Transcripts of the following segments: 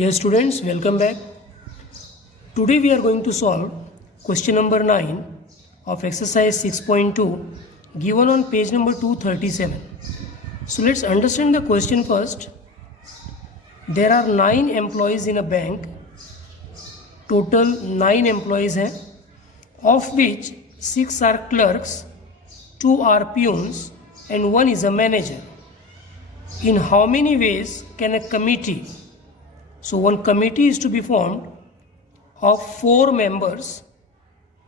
Yes students, welcome back. Today we are going to solve question number 9 of exercise 6.2 given on page number 237. So let's understand the question first. There are 9 employees in a bank. Total 9 employees हैं, of which 6 are clerks, 2 are peons and 1 is a manager. In how many ways can a committee, so one committee is to be formed of 4 members,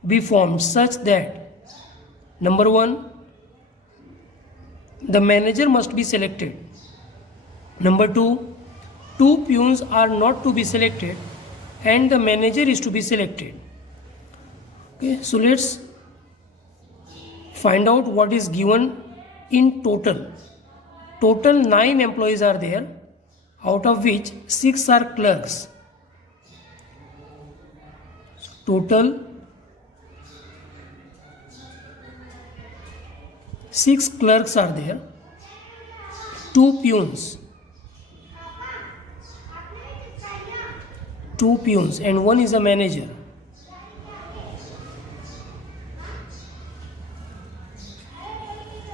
be formed such that number 1, the manager must be selected. Number 2, 2 peons are not to be selected and the manager is to be selected. Okay, so let's find out what is given in total. Total 9 employees are there, out of which 6 are clerks. So total 6 clerks are there, 2 peons and 1 is a manager.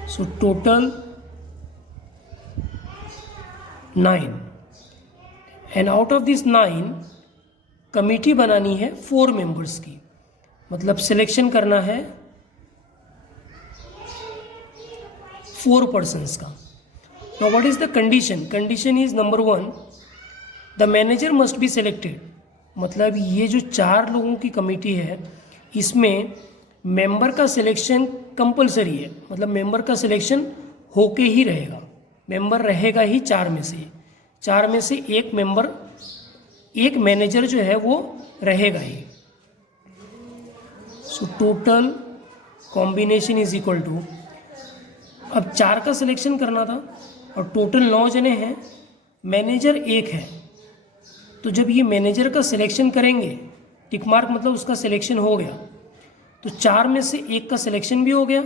So total 9 and out of this 9 committee बनानी है 4 members की, मतलब selection करना है 4 persons का. Now what is the condition? Condition is number 1, the manager must be selected. मतलब ये जो 4 लोगों की कमेटी है इसमें मेंबर का सिलेक्शन कंपलसरी है, मतलब मेंबर का सिलेक्शन होके ही रहेगा. मेंबर रहेगा ही 4 में से एक मेंबर, एक मैनेजर जो है वो रहेगा ही. So total combination is equal to, अब 4 का सिलेक्शन करना था और टोटल 9 जने हैं, मैनेजर 1 है. तो जब ये मैनेजर का सिलेक्शन करेंगे, टिक मार्क मतलब उसका सिलेक्शन हो गया, तो 4 में से 1 का सिलेक्शन भी हो गया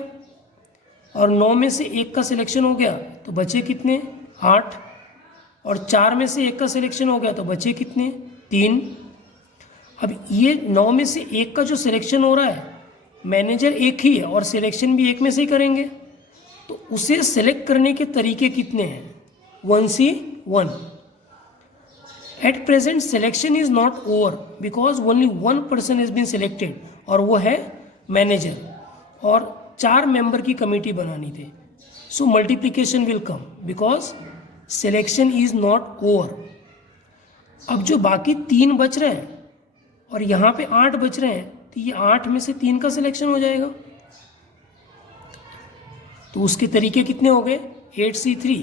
और 9 में से 1 का सिलेक्शन हो गया, तो बचे कितने? 8. और 4 में से 1 का सिलेक्शन हो गया तो बचे कितने? 3. अब ये 9 में से 1 का जो सिलेक्शन हो रहा है, मैनेजर 1 ही है और सिलेक्शन भी 1 में से ही करेंगे, तो उसे सिलेक्ट करने के तरीके कितने हैं? 1C1. At present selection is not over because only 1 person is been selected और वो है मैनेजर, और 4 मेंबर की कमेटी बनानी थी. So multiplication will come because selection is not over. अब जो बाकी 3 बच रहे हैं और यहाँ पे 8 बच रहे हैं, तो ये 8 में से 3 का सिलेक्शन हो जाएगा. तो उसके तरीके कितने हो गए? 8C3,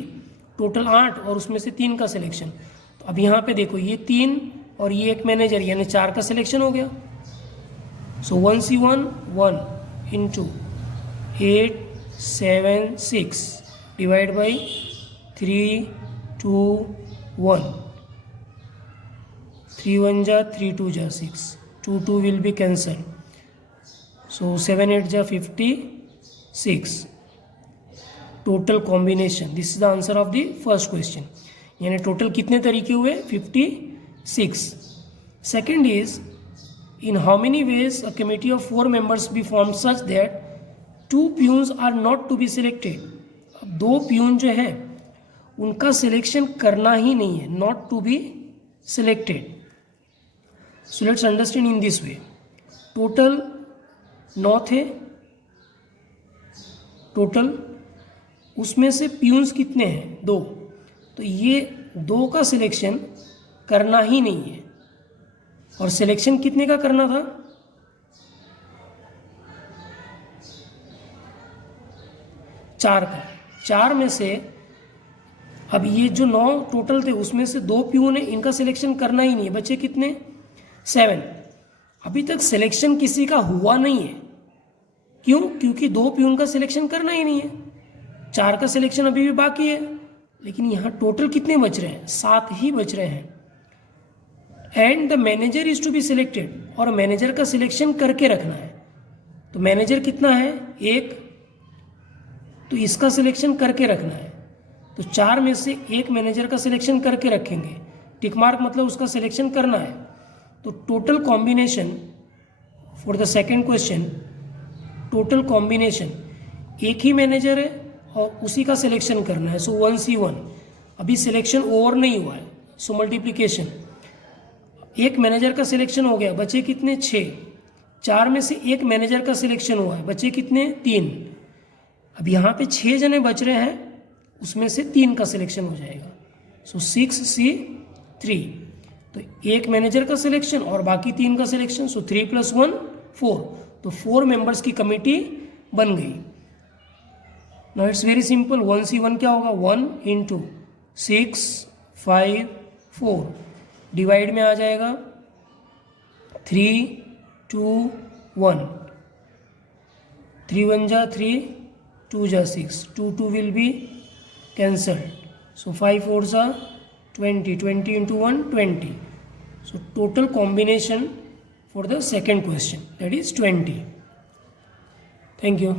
टोटल 8 और उसमें से 3 का सिलेक्शन. तो अब यहाँ पे देखो, ये 3 और ये एक मैनेजर, यानी 4 का सिलेक्शन हो गया. सो 1C1 1 इंटू 8 7 6 डिवाइड बाई 3 2 1, 3 1 जा 3 2 जा 6, 2 2 will be cancelled. So 7 8 जा 56. Total combination, this is the answer of the first question. यानी टोटल कितने तरीके हुए? 56. Second is, in how many ways a committee of 4 members be form such that 2 peons are not to be selected. अब 2 peon जो है उनका selection करना ही नहीं है, not to be selected. So let's understand in this way. Total 9 थे total, उसमें से प्यून्स कितने हैं? 2. तो ये 2 का सिलेक्शन करना ही नहीं है, और सिलेक्शन कितने का करना था? 4 का. 4 में से अब ये जो 9 टोटल थे उसमें से 2 प्यून है, इनका सिलेक्शन करना ही नहीं है, बचे कितने? 7. अभी तक सिलेक्शन किसी का हुआ नहीं है. क्यों? क्योंकि 2 प्यून का सिलेक्शन करना ही नहीं है. 4 का सिलेक्शन अभी भी बाकी है, लेकिन यहाँ टोटल कितने बच रहे हैं? 7 ही बच रहे हैं. And the manager is to be selected, और मैनेजर का सिलेक्शन करके रखना है. तो मैनेजर कितना है? 1. तो इसका सिलेक्शन करके रखना है, तो 4 में से 1 मैनेजर का सिलेक्शन करके रखेंगे, टिक मार्क मतलब उसका सिलेक्शन करना है। तो total combination for the second question, total combination, एक ही मैनेजर है और उसी का सिलेक्शन करना है। सो 1C1, अभी सिलेक्शन ओवर नहीं हुआ है, सो मल्टीप्लिकेशन, एक मैनेजर का सिलेक्शन हो गया, बचे कितने 6, 4 में से एक मैनेजर का सिलेक्शन हुआ है, बचे कितने 3। अब यहाँ पे 6 जने बच रहे हैं, उसमें से 3 का सिलेक्शन हो जाएगा। सो 6C3, तो एक मैनेजर का सिलेक्शन और बाकी 3 का सिलेक्शन, सो 3 + 1 4, तो 4 मेंबर्स की कमेटी बन गई। Now it's very simple, 1C1 क्या होगा 1 × 6 5 4, डिवाइड में आ जाएगा 3 2 1, 3 1 जा 3, 2 जा 6, 2 2 will be cancelled, so 5 4 जा 20, 20 × 1 20, so total combination for the second question, that is 20. Thank you.